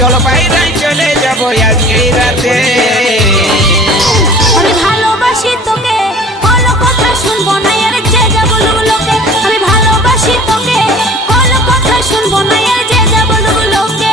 চলো বাইরে চলে যাবো আজকে রাতে। আমি ভালোবাসি তোকে কোনো কথা শুনবো না আর যে যা বলুক লোকে। আমি ভালোবাসি তোকে কোনো কথা শুনবো না আর যে যা বলুক লোকে।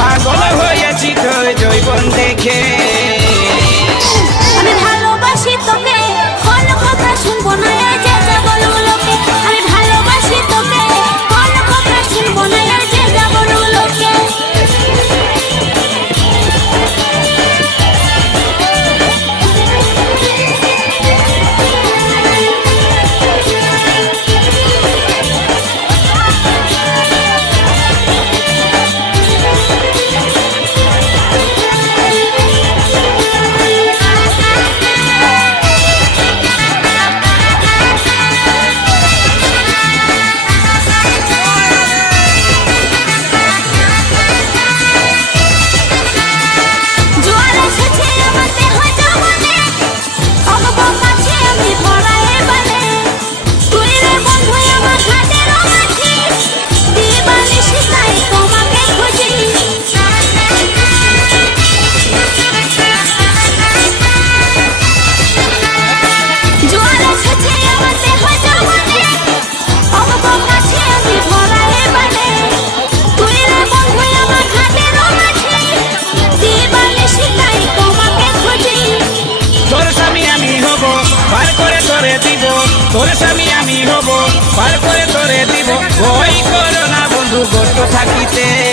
পাগল হয়েছি তোর জৈবন দেখে। আমি ভালোবাসি তোকে কোনো কথা শুনবো না আর যে যা বলুক লোকে। আমি ভালোবাসি তোকে কোনো কথা শুনবো না আর যে যা বলুক লোকে। তোর স্বামী আমি হব পার করে তোরে দিব। ভয় করো না বন্ধু গোষ্ঠ থাকিতে।